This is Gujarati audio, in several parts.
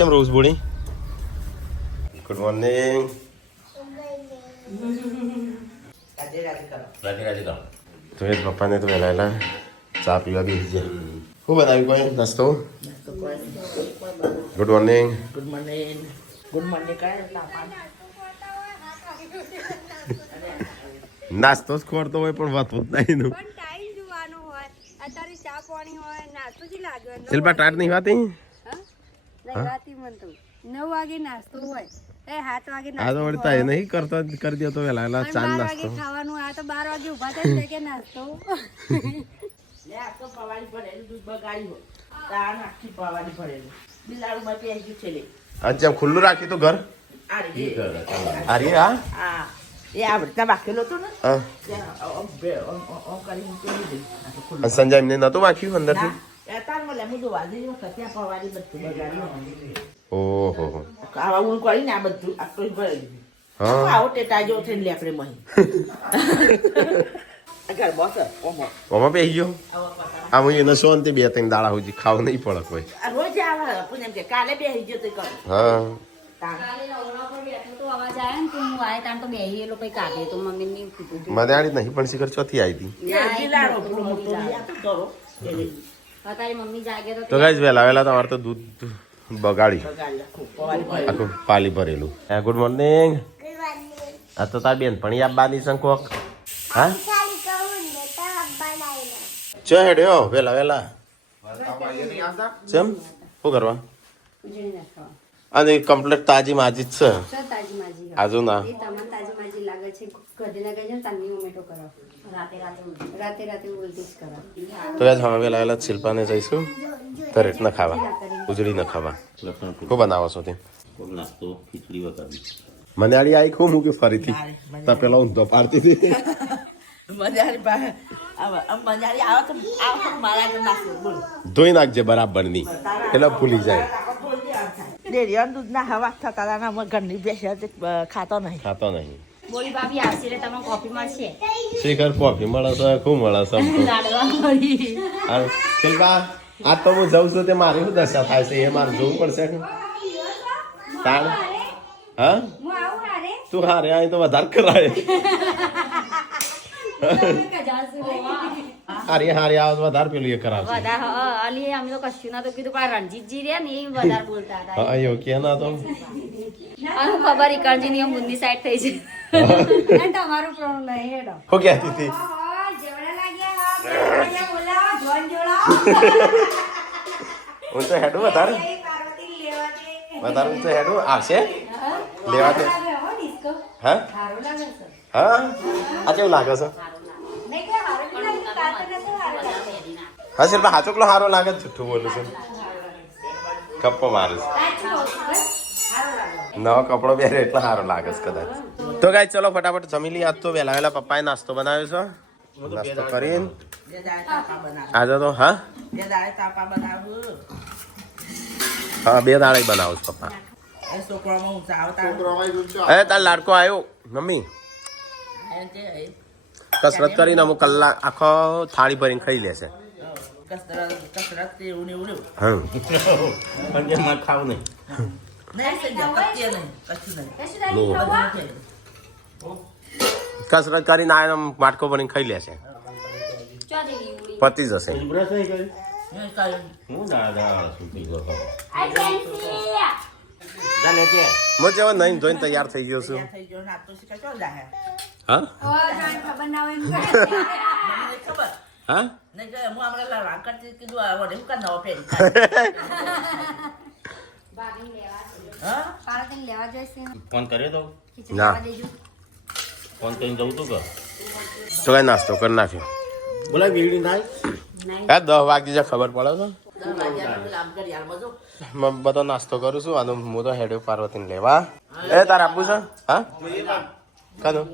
ચમ રોજ બોડી ગુડ મોર્નિંગ રાધે કરો તો એ પપ્પાને તો વહેલા ચા પીવા બેસી જાય શું બનાવ્યું કોઈ નાસ્તો good morning good morning good morning નાસ્તો જ ખોરતો હોય પણ વાતું જ નહીં નું ટાઈમ જોવાનો હોય અત્યારે ચા પાણી હોય નાસ્તો જ લાગે શિલ્પા ટાટ નહીં વાતી રાતી મન તો 9 વાગે નાસ્તો હોય એ 7 વાગે આ તો વળતા એ નહીં કરતો કરી દે તો વહેલા ચા 12 નાસ્તો વાગે ખાવાનું આ તો 12 વાગે ઊભા થાય કે નાસ્તો લે આ તો પવાડી ભરેલું દૂધ બગાડી હોય તાર આખી પવાડી ભરેલું બિલાડું માં પેઈ ગયું છે લે આજ જેમ ખુલ્લું રાખ્યું તો ઘર આ રે અરે હા આ એ આ બધા બાકેલો તો ને હા ઓમ કરી મૂકી દીધું આ તો ખુલ્લું અને સંજય એમને નતું વાંચ્યું અંદરથી એ તાર મને મુજો વાજી વખત ત્યાં પવાડી બધું બગાડી ઓહો આવા હું કરીને આ બધું આટલું જ ભરેલું હા આવો ટેટા જો થઈને લેપડે મહી અગર બોસ ઓમો ઓમાં બેસી ગયો આવા પતા આ હું એને શાંતિ 2-3 દાડા સુધી ખાવ નહીં પડે કોઈ આ રોજ આવા પુણ્યમ કે કાલે બેહી ગયો તો કર હા તાર કાલે નવરા પર બેઠો તો અવાજ આવ્યો ને તો હું આય તાણ તો બેહી એ લોકો કાઢે તો મમ્મી ની કીધું મદાડી નહીં પણ શિખર ચોથી આવી હતી એ બિલાડો પેલો મોટો લિયા તો કરો તારી મમ્મી જાગે તો ગાઈસ વહેલા તમારે તો દૂધ બગાડી બગાડી આખું પવાડી ભરેલું આખું પાલી ભરેલું હા ગુડ મોર્નિંગ આ તો તાર બેન પણ યાબાની સંકોક હા ચો હેડ્યો વેલા ચમ શું કરવા ઉજળી નાખવા અને કમ્પ્લીટ તાજી માજી જ છે સર તાજી માજી આજુ ના એ તમને તાજી માજી લાગે છે કઢી લાગે છે તાની ઉમેટો કરો રાતે ઉલટી જ કરો તો આજ હવે વહેલા શિલ્પાને જઈશું તરેટ ન ખાવા ઉજળી ન ખાવા શું બનાવો છો તે નાસ્તો ખીચડી વગાડી મને આડી આવી ખૂબ મૂકી ફરીથી તો પેલા ઊંધો પાડતી હતી મજારી બા મજારી આવો તો મારા ઘર નાખો બોલ ધોઈ નાખજે બરાબરની એટલે ભૂલી જાય ડેરીઓન દૂધના હવા થતા હતા ઘરની બેસ્યા ખાતો નહીં ખાતો નહીં બોલી ભાભી આવશે એટલે તમને કોફી મળશે શિખર કોફી મળે છે ખૂબ મળે છે લાડવા મળી શિલ્પા આ તો હું જઉં છું તે મારી શું દશા થાય છે એ મારે જોવું પડશે તાણ હા હું આવું હારે તું હારે અહીં તો વધારે કરાય હારી હારી આવ તો વધારે પેલું એ કરાવશે અલી અમે તો કશું ના તો કીધું પણ રણજીતજી રે ને એ વધારે બોલતા હતા હા એવું કે ના તો અને હું ખબર ઈકણજી ની મુંદી સાઈડ થઈ છે અને તમારું પ્રોબ્લેમ નહીં હેડો હો કહેતી હતી જેવડા લાગ્યા બોલાવો જોન જોડાવો હું તો હેડું વધારે પાર્વતી લેવા દે વધારે હું તો હેડું આવશે લેવા દે ડિસ્કો હા સારું લાગે છે હા આ કેવું લાગે છે નહીં કે હારું લાગે કાતે નતો હારું લાગે હા શિલ્પા હાચો કલો સારો લાગે છે જુઠ્ઠું બોલું છું કપ્પો મારે છે નવો કપડો પહેરે એટલે સારો લાગે છે કદાચ તો ગાય ચલો ફટાફટ જમી લઈએ આજ તો વહેલા પપ્પાએ નાસ્તો બનાવ્યો છે નાસ્તો કરીને બે દાડે તાપા બનાવું આજે તો હા બે દાડે તાપા બનાવું હા 2 દાડે બનાવું છું પપ્પા એ છોકરામાં ઊંચા આવતા એ તાર લાડકો આવ્યો મમ્મી કસરત કરીને અમુક કલાક આખો થાળી ભરીને ખાઈ લેશે કસરત એવું ને એવું હા પણ મારે ખાવું નહીં નહીં કચ્ચે નહીં કચ્છું નહીં કસરત કરીને આવીને માટકો ભરીને ખાઈ લેશે પતી જશે બ્રશ નહીં કર્યું નહીં કાંઈ હું દાદા શું થઈ ગયો હું જેવો નહીં જોઈને તૈયાર થઈ ગયો છું થઈ ગયો ના તો શીખા ચાલ જાય હા ખબર ના હોય મને ખબર હા નહીં કે હું હમણાં લડવા કરતી કીધું આ વડે હું કાં નવો પહેરી ભાભી લેવા હા પાર્વતી લેવા જઈશે ફોન કર્યો તો ખીચડી ના. લેવા દેજો ફોન કરીને જવું તું કે તો કઈ નાસ્તો કરી નાખ્યો બોલા વીડી થાય હા 10 વાગી જાય ખબર પડે તો 10 વાગ્યાનું પેલા આમ કરી હાલમાં જો બધો નાસ્તો કરું છું અને હું તો હેડ્યો પાર્વતીને લેવા એ તારે આપવું છે હા કાનું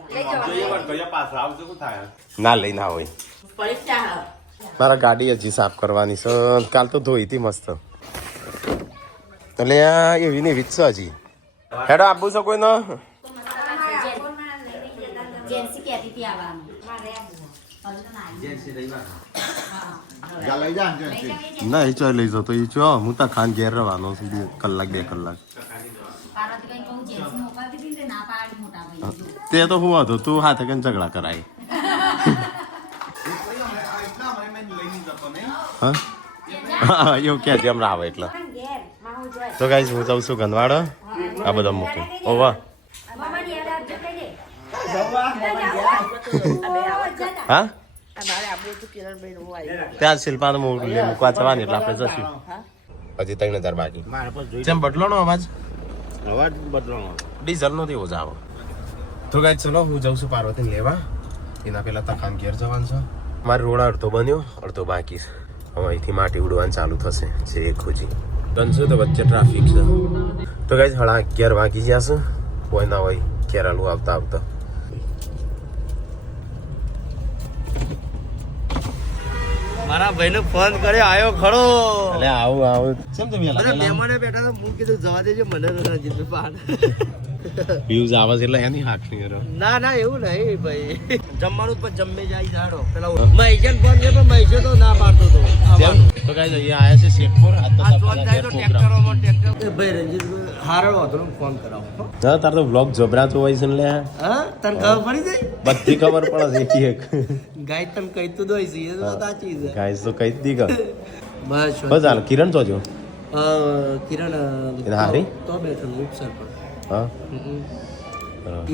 ના લઈ ના હોય પરીક્ષા મારા ગાડી હજી સાફ કરવાની છે કાલ તો ધોઈ હતી મસ્ત એટલે આ એવી ને એવી જ છે હજી હેડો આપવું છે કોઈ ના જેન્સી કહેતી હતી આવવાનું જા લઈ જા ના એ ચોય લઈ જતો એ ચો હું તો ખાન ઘેર રહેવાનો છું 2 કલાક 2 કલાક તે તો હું હતો તું હાથે કઈ ઝઘડા કરાય હા એવું કે જેમ રાવે એટલે તો ગાઈસ હું જાઉં છું ગંધવાડો આ બધા મૂકું ઓ વાહ હા ત્યાં શિલ્પાનું મૂકવા જવાની એટલે આપણે જશું હજી 3000 બાકી જેમ બદલાનો અવાજ બદલાનો ડીઝલ નો તેવો જ આવો તો ગાઈસ ચલો હું જાઉં છું પાર્વતીને લેવા એના પહેલા તખાન ઘેર જવાનું છે મારો રોડ અડધો બન્યો અડધો બાકી છે હવે અહીંથી માટી ઉડવાનું ચાલુ થશે છે એક ખોજી બનશું તો વચ્ચે ટ્રાફિક છે તો ગાઈસ 11:30 વાગી ગયા છે કોઈ ના હોય કેરાલું આવતા આવતા મારા ભાઈને ફોન કર્યો આવ્યો ખરો એટલે આવું કેમ તમે મહેમાને બેઠા હતા હું કીધું જવા દેજો મને રણજીતભાઈ બહાર વ્યૂઝ આવે છે એટલે એની હાથ નહીં કરો ના એવું નહીં ભાઈ જમવાનું પણ જમે જાય જાડો પેલા મહેશન ફોન છે પણ મહેશે તો ના પાડતો હતો તો ગાઈસ અહીંયા આયા છે શેખપુર આ તો ભાઈ રણજીતભાઈ હારો હતો ફોન કરાવો હા તાર તો વ્લોગ જબરાતો હોય છે ને હા તને ખબર પડી જાય બધી ખબર પડે છે એક ગાય તને કહી તો દોઈ છે એ તો સાચી છે ગાઈસ તો કઈ જ દી કર બસ બસ હાલ કિરણ જોજો કિરણ એને હારી તો બેઠો ઉપસર પર હા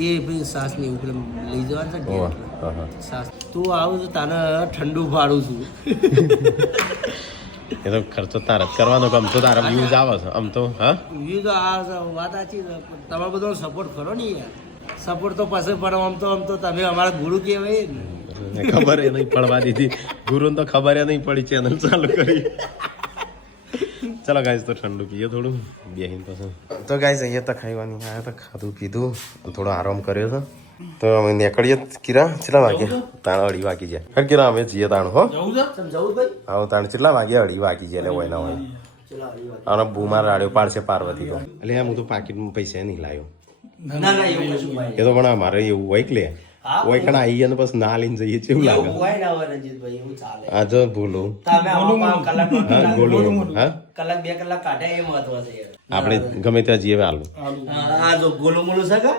એ ભાઈ સાસ ની ઉપર લઈ જવાનું છે ઓહ ઘેર. હા સાસ તું આવું છું તાને ઠંડુ ફાડું છું એ તો ખર્ચો તારા જ કરવાનો ગમ તો તારા વ્યૂઝ આવે છે આમ તો હા વ્યૂ તો આ વાત સાચી છે પણ તમારો બધો સપોર્ટ કરો ને યાર સપોર્ટ તો પાસે પડો આમ તો તમે અમારા ગુરુ કહેવાય ને ખબર એ નહીં પડવા દીધી ગુરુને તો ખબર એ નહીં પડી ચેનલ ચાલુ કરી ચલો ગાઈસ તો ઠંડુ પીએ થોડું બેહીન પછી તો ગાઈસ અહીંયા તો ખાઈવાની આયા તો ખાધું પીધું થોડો આરામ કર્યો છે તો અમે નીકળીએ કિરા કેટલા વાગે તાણ 2:30 વાગી જાય હર કિરા અમે જઈએ તાણ હો જવું ભાઈ આવો તાણ કેટલા વાગે 2:30 વાગી જાય એટલે હોય ના હોય અને બુમાર રાડ્યો પાડશે પાર્વતી તો એટલે હું તો પાકીટમાં પૈસા નહીં લાવ્યો ના એવું કશું ભાઈ એ તો પણ અમારે એવું હોય કે લે હોય કણ આવી અને પછી ના લઈને જઈએ છે એવું લાગે હોય ના હોય રણજીતભાઈ એવું ચાલે આ જો ભૂલું તમે આમાં કલાક હા ગોલું હા કલાક 2 કલાક કાઢ્યા એ મહત્વ છે યાર. આપણે ગમે ત્યાં જઈએ હાલું આ જો ગોલું મોલું છે કે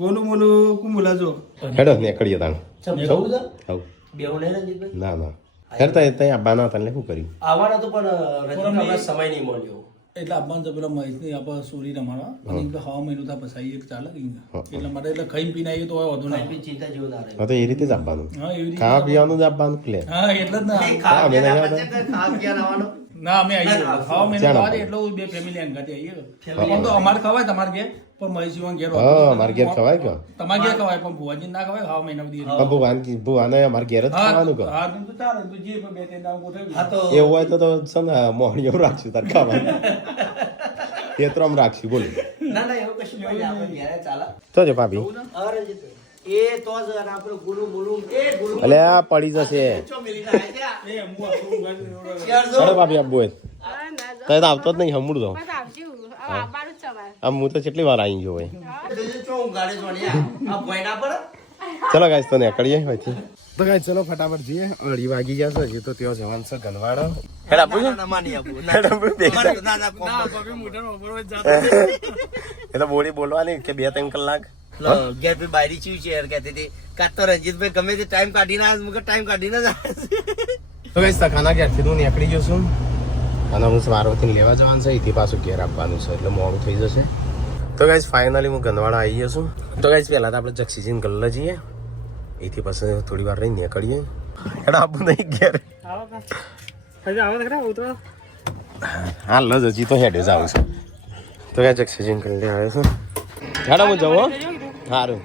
ગોલું મોલું કુંબલા જો હેડો નીકળીએ તાણ જવું છે આવ બેવું નહીં રણજીતભાઈ ના ના હેડ ત્યાં આવવાના હતા એટલે શું કર્યું આવવાનો તો પણ રણજીતભાઈ હમણાં સમય નહીં મળ્યો એટલે આપવાનું તો પેલા મહેશની આપણે સોરી રમાડવા અને એક હવા મહિનો થાય પછી એક ચાલે કે એટલા માટે એટલે ખાઈ પીને આવીએ તો હોય વધુ નહીં બી ચિંતા જેવું ના રહે હા તો એ રીતે જ આપવાનું હા એવી રીતે ખાવા પીવાનું જ આપવાનું પ્લે હા એટલે જ ના ખાવા અમે નહીં પીવાના આવતા. વચ્ચે ખાવા પીવા લાવવાનો ના અમે આવીએ હવા મહિનો ચાલો. થવા દે એટલે બે ફેમિલી અંગાથી આવીએ આમ તો અમારે ખવાય તમારે ઘેર પણ મહેશી ઘેર હા અમારે ઘેર ખવાય કે તમારે ઘેર ખવાય પણ ભુવાજી ના ખવાય હવા મહિના બધી પણ ભુવાને અમારે ઘેર જ ખાવાનું કે હા તો ચાલે તું જે પણ બે ત્રણ દાવ ગોઠવી હા તો એવું હોય તો છે ને મોહણીઓ રાખશું તાર ખાવાનું એ તો આમ રાખશું બોલ ના એવું કશું કોઈ આપણે ઘેરે ચાલે તો છે ભાભી હા રણજીતભાઈ એ તો જ અને આપણે ગુલું બોલું એ ગુલું એટલે આ પડી જશે ચો મિલી ના છે એ હું આપણું ઘર યાર જો ચલો ભાભી આપવું હોય તો એ તો આવતો જ નહીં હમું તો આમ હું તો કેટલી વાર આવી ગયો હોય ચો ઊંઘાડે જોણિયા આ ભોય ના પડે ચલો ગાઈસ તો નીકળીએ અહીંથી તો ગાઈસ ચલો ફટાફટ જઈએ 2:30 વાગી ગયા છે હજી તો ત્યાં જવાનું છે ગનવાડો હેડ આપું છે? ના માની આપું હેડ આપું દેખાય. ના ના કોમ એ તો બોલી બોલવાની કે 2-3 કલાક લો ઘેર પે બાયરી ચીવ છે યાર કહેતી હતી કાં તો રણજીતભાઈ ગમે તે ટાઈમ કાઢીને આવે મુકે ટાઈમ કાઢીને જ આવે તો ગાઈસ તખાના ઘેરથી હું નીકળી ગયો છું અને હું પાર્વતીને લેવા જવાનું છે એથી પાછું ઘેર આપવાનું છે એટલે મોડું થઈ જશે તો ગાઈસ ફાઇનલી હું ગંધવાડા આવી ગયો છું તો ગાઈસ પહેલાં તો આપણે જક્ષીજીને ગલ્લા જઈએ એથી પછી થોડી વાર રહીને નીકળીએ હેડ આપું નહીં ઘેર હા લજ હજી તો હેડે જ આવું છું તો ગાઈસ જક્ષીજીને ગલ્લે આવ્યો છું હેડ હું જવું હો? સારું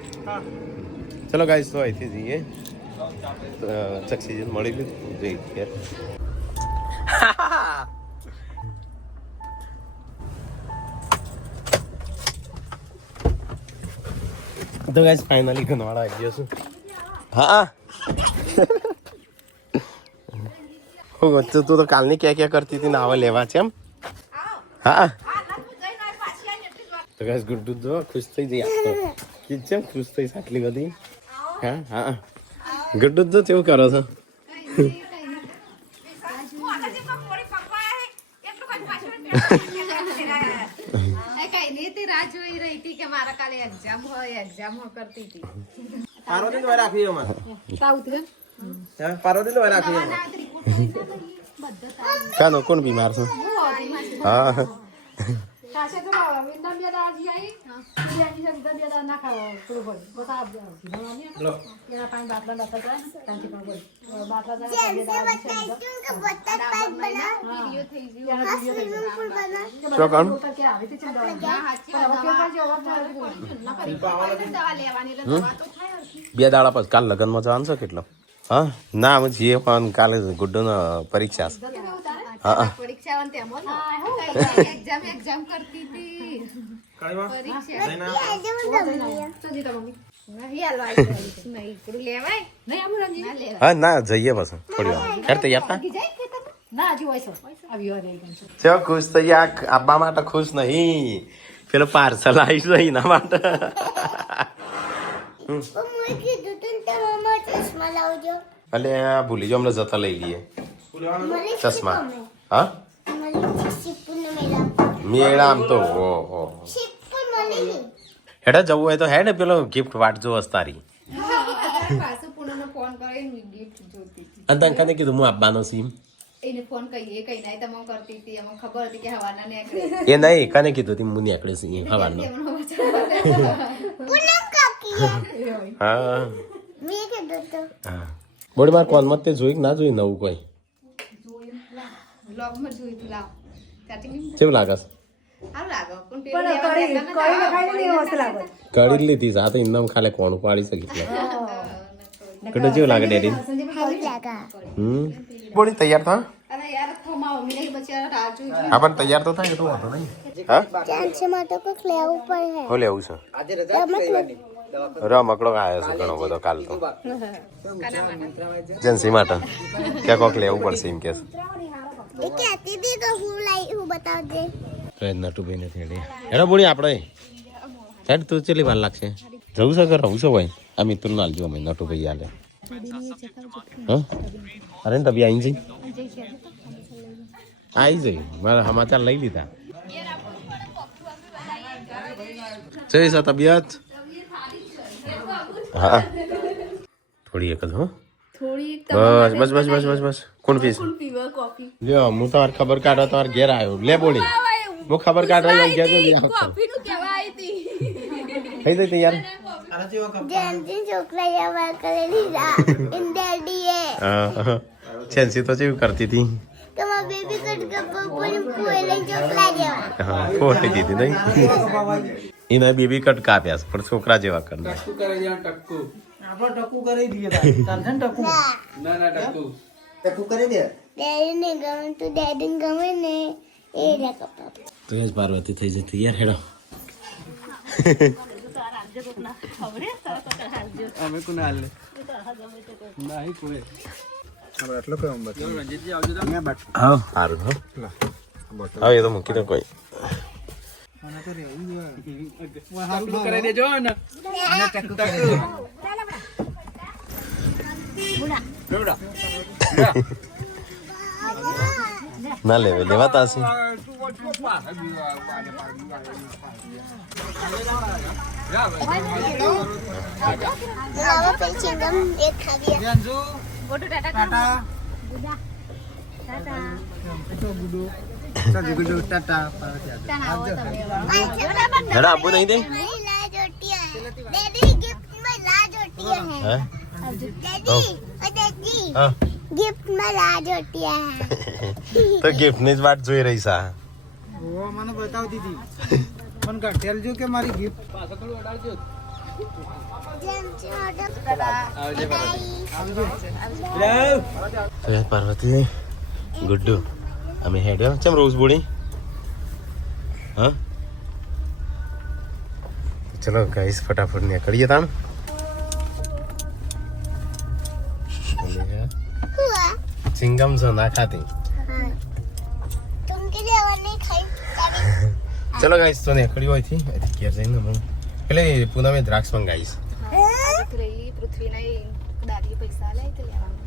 ચલો ગાઈસ તો અહીંથી જઈએ જક્ષીજીને મળી લીધું જઈ ઘેર તો ગાઈસ ફાઇનલી ગનવાડા આવી ગયો છું હા હું તું તો કાલની ક્યાં કરતી હતી ને આવા લેવા છે એમ હા તો ગાઈસ ગુડ જો ખુશ થઈ જઈ આપતો કી છે ખુશ થઈ આટલી બધી હા હા ગુડ જો કેવું કરો છો કઈ નહીં તે રાહ જોઈ રહી હતી કે મારા કાલે એક્ઝામ હોય કરતી હતી. પાર્વતી તો રાખી અમાર પાર્વતી તો રાખી કાનો કોણ બીમાર છે હા કાશે તો વિંદમ બે દાજી આઈ બિયાની સંત બે દા ના ખાવ થોડું બોલ બતા આપ ભણવાની એના પાંચ બાટલા દાતા જાય તાંથી પણ બોલ બાટલા દાતા બે દાજી વિડિયો થઈ ગયો. શું કામ કે આવે તે ચંદા દવા લેવાની એટલે દવા તો થાય. બે દાડા પછી કાલ લગ્નમાં જવાનું છે કેટલો હા ના અમે જઈએ પણ કાલે ગુડ્ડો પરીક્ષા છે હા પરીક્ષા આવે તેમ એક્ઝામ કરતી હતી. પરીક્ષા નહીં હાલવા નહીં પેલું લેવાય નહીં આવું રંજી ના લેવાય. હા ના જઈએ પછી થોડી વાર હેર તૈયાર થા ના હજી હોય છે આવ્યો રે ગમ છે ચો ખુશ તૈયાર આબા માટે ખુશ નહીં પેલો પાર્સલ આવી છે એના માટે અલે ભૂલી જાઓ અમને જતા લઈ લઈએ ચશ્મા હા મેળા આમ તો ઓહો હેડા જવું હોય તો હેડ પેલો ગિફ્ટ વાટજો વસ્તારી પાછું પૂનમનો ફોન કરીને ગિફ્ટ જોતી હતી. અને તને કને કીધું હું આપવાનો સીમ એને ફોન કહીએ કઈ નહીં તમે કરતી હતી અમને ખબર હતી કે હવાના નીકળે એ નહીં કને કીધું તી હું નીકળે છે હવાનો હા હા બોડી માર કોલ મત તે જોઈ કે ના જોઈ નવું કોઈ બ્લોગમાં જોયું તું લાવ ત્યાંથી કેવું લાગે છે સારું લાગે પણ પેલું કડી લીધી સાથે ઇન્દમ ખાલે કોણ પાડી શકીશ કડો જેવું લાગે ડેડી બોડી તૈયાર થા અરે યાર ખમા મમ્મીને બચારા રાહ જોઈ જોઈ હા પણ તૈયાર તો થાય એટલું વાંધો નહીં હા હો લેવું છે રમકડો આવ્યો છે ઘણો બધો કાલ તો જેન્સી માટે ક્યાં કોક લેવું પડશે એમ કે નટુભાઈ નથી હેડી હેડો બોડી આપણે હેડ તું ચેલી વાર લાગશે જવું છે કે રહું છે ભાઈ આ મિત્ર ના આલજો અમે નટુભાઈ આલે હા અરે ને તબી આવી જઈ આવી જઈ મારા સમાચાર લઈ લીધા જઈ છે તબિયત હા થોડી એક જ હો બસ બસ બસ બસ બસ બસ કોણ પીસ લ્યો હું તમારે ખબર કાઢવા તમારે ઘેર આવ્યો લે બોલી હું ખબર કાઢવા ઘેર જલ્દી આવતો કોફી નું કહેવાય હતી થઈ જઈ તૈયાર છેન્સી તો કેવું કરતી હતી હા ફોટી દીધી નહીં એને બેબી કટ કાપ્યા છે પણ છોકરા જેવા કરના ટક્કુ કરે જ્યાં ટક્કુ આપણો ટક્કુ કરી દઈએ ચાલશે ને ટક્કુ ના ના ટક્કુ ટક્કુ કરી દે તો જ પાર્વતી થઈ જતી યાર હેડો અમે કોને હાલ લે નહીં કોઈ આપણે એટલો કયો નંબર રણજીતજી આવજો તો હા સારું હો હા એ તો મૂકી દો કોઈ કરી દેજો ને ના લેવે લેવાતા હશે મોટું ટાટા હેડા આપવું નહીં દે હા તો ગિફ્ટ ની જ વાટ જોઈ રહી સા મને બતાવતી હતી પણ ઘટેલ જો કે મારી ગિફ્ટ પાછો થોડું અડાડજો પાર્વતી ગુડ્ડુ અમે હેડ્યો ચમ રોજ બોડી હા ચલો ગાઈસ ફટાફટ નીકળીએ તાણ ચિંગમ છે ના ખાતી ચલો ગાઈસ તો નીકળ્યું હોય થી ઘેર જઈને હું પેલે પૂનમે દ્રાક્ષ મંગાવીશ પૃથ્વીના દાદીએ પૈસા લે તો લેવાનું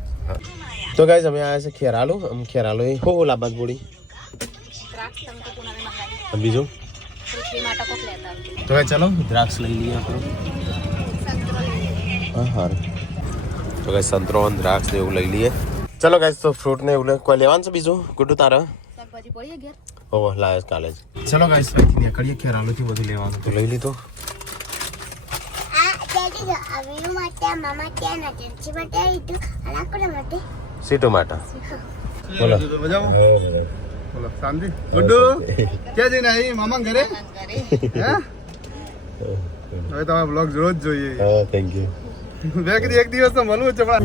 તો ગાઈસ અમે આવ્યા છે ખેરાલુ ખેરાલુ હો લાબાદ બોડી દ્રાક્ષ તમે તો પુનાને મંગાવી બીજું પૃથ્વી માટે કોક લેતા આવજો. તો કઈ ચાલો દ્રાક્ષ લઈ લઈએ આપણે. સંતરો લઈ લઈએ. હા હારું. તો કઈ સંતરો અને દ્રાક્ષ ને એવું લઈ લઈએ. ચલો ગાઈસ તો ફ્રૂટ ને એવું કોઈ લેવાનું છે બીજું ગુડ્ડુ તારા? શાકભાજી પડીએ ઘેર. ઓ લાય કાલે જ. ચલો ગાઈસ અહીંથી નીકળીએ ખેરાલુ થી બધું લેવાનું તો લઈ લીધું. સીટો માટે બોલો બોલો શાંતિ ગુડ્ડુ ક્યાં જઈને આવી મામા ઘરે ઘરે હે હવે તમારા બ્લોગ રોજ જોઈએ હા થેન્ક યુ. બે કદી એક દિવસ તો મળવું છે પણ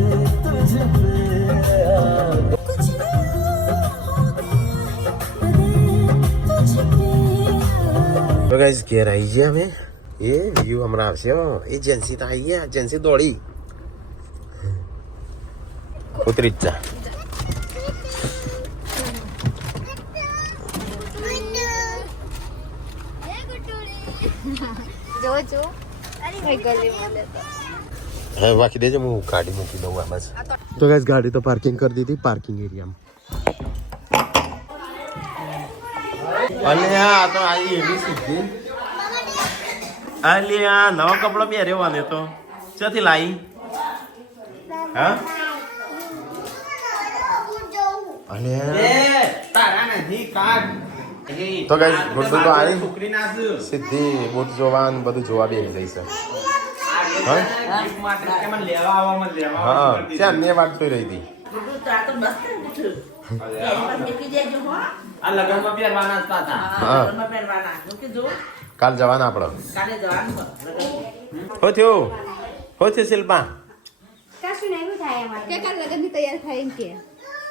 તો ગાઈસ ઘેર આવી ગયા અમે. એ વ્યૂ હમણાં આવશે હો. એ જેન્સી તો આવી ગયા. જેન્સી દોડી ઉતરી જ જા. જો જો કોઈ ગલી મળે તો હવે બાકી દેજો હું ગાડી મૂકી દઉં આ બસ. તો ગાઈસ ગાડી તો પાર્કિંગ કરી દીધી પાર્કિંગ એરિયામાં. અને આ તો આવી એવી સીધી અલ્યા નવો કપડો પહેર્યો આને તો ક્યાંથી લાવી? હા તો ગાઈસ ગુડ્ડુ તો આવી સીધી બૂટ જોવા ને બધું જોવા બેસી ગઈ છે. હા ત્યાં મેં વાત જોઈ રહી હતી. ગુડ્ડુ તો આ તો મસ્ત ઉઠ્યું. એની પાસે મૂકી દેજો હો. આ લગનમાં પહેરવાના હતા હતા. હા. ઘરમાં પહેરવાના. મૂકી દો. કાલ જવાના આપણો. કાલે જવાનું છે. હો થયો શિલ્પા. કે કાલ લગનની તૈયાર થાય એમ કે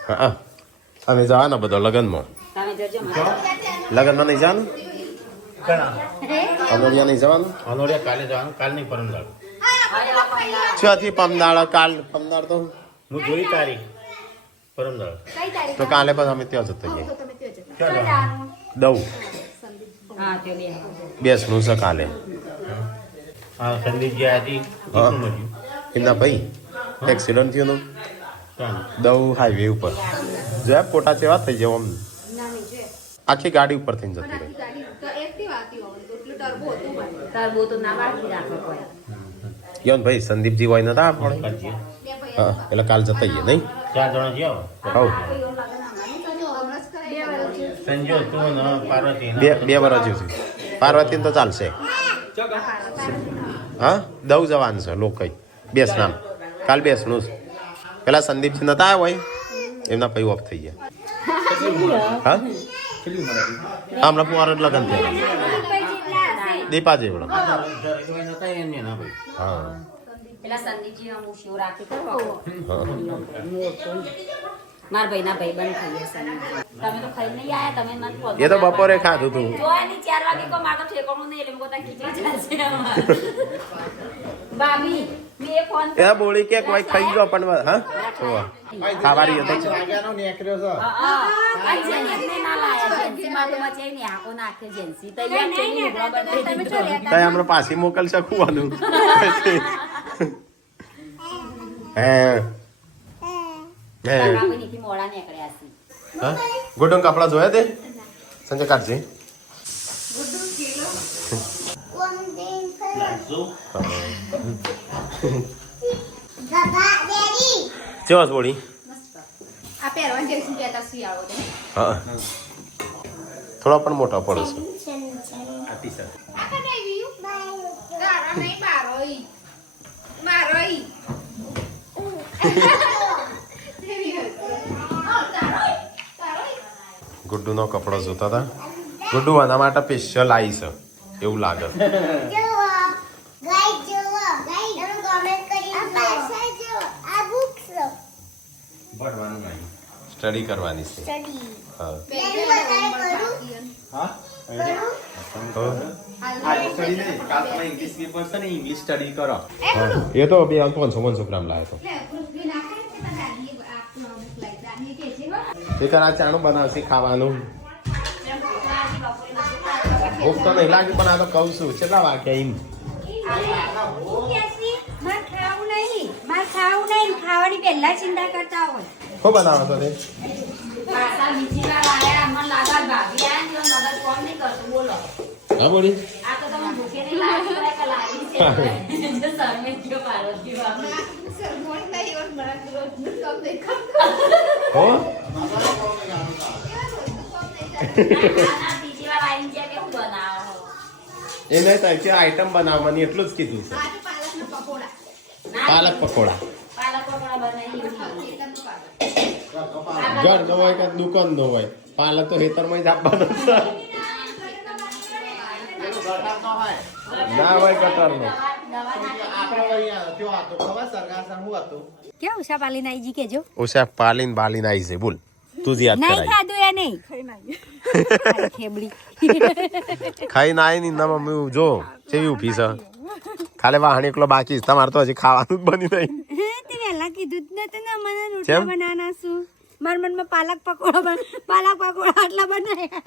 હા અમે જવાના બધો લગનમાં. લગનમાં નહીં જવાનું? અનોડિયા નહીં જવાનું? અનોડિયા કાલે જવાનું કાલ નહીં પરમ દાડ છથી પમદાળ કાલ પમદાળ તો હું જોઈ તારીખ પરમ દાડ કઈ તારીખ તો કાલે પણ અમે ત્યાં જતા રહીએ. તો તમે ત્યાં જતા દઉં બેસનું છે કાલે. હા સંદીપ ગયા હતી હા એમના ભાઈ એક્સિડન્ટ થયું હતું દઉં હાઈવે ઉપર જોયા પોટા જેવા થઈ જવા આમ આખી ગાડી ઉપર થઈને જતી રહી. તો એક્ટિવા હતી હોય તો એટલું ટર્બો હતું મારે. તારબો તો ના બાકી રાખવો પડે. યન ભાઈ સંદીપજી હોય નતા આપણે બે ભાઈ હા એટલે કાલ જતા રહીએ નહીં? 4 જણા ગયા હવ સંજો તું ને પાર્વતી ને બે વર્ષ જેવું છે. પાર્વતી તો ચાલશે. હા દઉં જવાનું છે લોકો બેસનામ કાલ બેસનું છે. પેલા સંદીપજી નતા આવ્યા હોય એમના ભાઈ ઓફ થઈ ગયા. હા હમણાં પુવાર લગન થયા દીપા જેવડો. હા પેલા સંદીપજી હું શિવરાત્રી કરો હા મારા ભાઈના ભાઈ બંધ ખાઈએ સંદીપજી તમે તો ખાઈ નહીં આયા તમે મને ફોન એ તો બપોરે ખાધું હતું. જો એની 4 વાગે કો મારે તો ઠેકાણું નહીં એટલે મોટા ખીચડી ચાલશે અમારે ભાભી મેં ફોન એ બોલી કે કોઈ ખાઈ ગયો પણ હા ખાવાની હતી વાગ્યાનો નીકળ્યો છે હા આ જેને ના લાયા જેન્સી માં તો મચે નહીં આકો નાખે જેન્સી તૈયાર થઈ ગઈ તમે ચો લેતા તઈ હમણાં પાછી મોકલ શકવાનું. હે હે કાકા નીથી મોડા નીકળ્યા છે હા ગોડન કપડા જોયા તે સંજય કાઢજે. ચેવા બોડી આ પહેરવાની જેવી કહેતા શિયાળો તો હા થોડા પણ મોટા પડે છે. આ કને આવ્યું તારા નહીં મારોઈ મારોઈ ગુડ્ડુનો કપડો જોતા હતા. ગુડ્ડુ આના માટે સ્પેશિયલ આવી છે એવું લાગે. સ્ટડી કરવાની છે. હા એ તો બે 500 ગ્રામ લાવ્યો હતો. એ તારા ચાણું બનાવશે ખાવાનું. ભૂખ તો નહીં લાગી પણ આ તો કહું છું કેટલા વાગ્યા એમ. ખાવાની પહેલા ચિંતા કરતા હોય શું બનાવો તો તે પાછા બીજી વાર આયા મને લાગે ભાભી આયા ને મગજ કોમ નહીં કરતું બોલો હા બોલી આ તો તમે ભૂખે નહીં લાગી હોય કે લાગી છે તો શરમે ગયો પાર્વતી બાપુ સરમોણ નહીં ઓર મને રોજનું કામ દેખાતું હો ના બીજી વાર આવીને ગયા કે હું બનાવો એને ત્યાંથી આઈટમ બનાવવાની એટલું જ કીધું છે આજે પાલકના પકોડા પાલક પકોડા પાલક પકોડા બનાવી ઘર નો હોય કે દુકાન નો હોય પાલક તો ખેતરમાં જ આપવાનો છે ના હોય કટર નો ક્યાં ઉષા પાલીને આવી જી કેજો ઉષા પાલીન બાલીન આવી છે બોલ તું જ યાદ નહીં કરાય ખાધું એ નહીં ખેબડી ખાઈ ના આવી ની ના મમ્મી જો કેવી ઉભી છે ખાલી વાહણ એકલો બાકી છે તમારે તો હજી ખાવાનું જ બની નહીં તે વહેલા કીધું જ નતું ને મને કેમ? રોટલા બનાવવાના છું મારા મનમાં પાલક પકોડા આટલા બનાવ્યા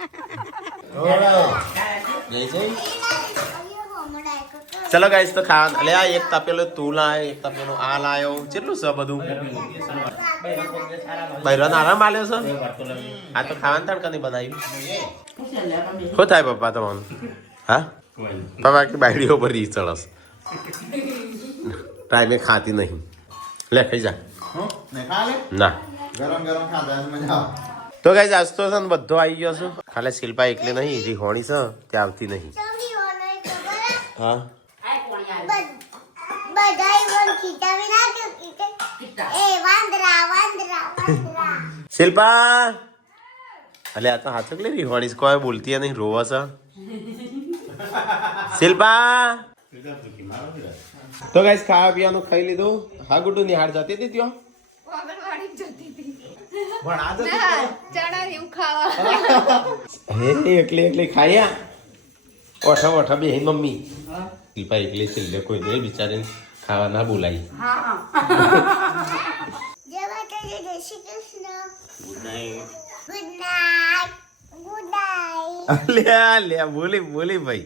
ચલો ગાઈસ તો ખાવા અલે આ એક તપેલું તું લાય એક તપેલું આ લાયો કેટલું છે બધું બૈરન આરામ આલ્યો છે આ તો ખાવાનું તાણ કદી બનાવ્યું શું થાય પપ્પા તમારું હા પપ્પા કે બાયડીઓ પર ઈ ચડસ ટાઈમે ખાતી નહીં લે ખાઈ જા ના ગરમ ગરમ ખાધા મજા આવે. તો ગાઈસ આજ તો છે ને બધો આવી ગયો છું ખાલી શિલ્પા એકલી નહીં હજી હોણી છે તે આવતી નહીં હા શિલ્પા અલે આ તો હાથ ચકલી રહી હોણી છે, કોઈ બોલતી નહીં રોવા છે શિલ્પા તો ગાઈસ ખાવા પીવાનું ખાઈ લીધું હા ગુડ્ડુ નિહાળ જતી હતી ત્યાં આંગણવાડી જતી હતી પણ આ તો ના ચણા એવું ખાવા હે એકલી એકલી ખાયા ઓઠા ઓઠા બે મમ્મી શિલ્પા એકલી છેલ્લે કોઈ નહીં બિચારીને ખાવા ના બોલાય લ્યા લ્યા બોલી બોલી ભાઈ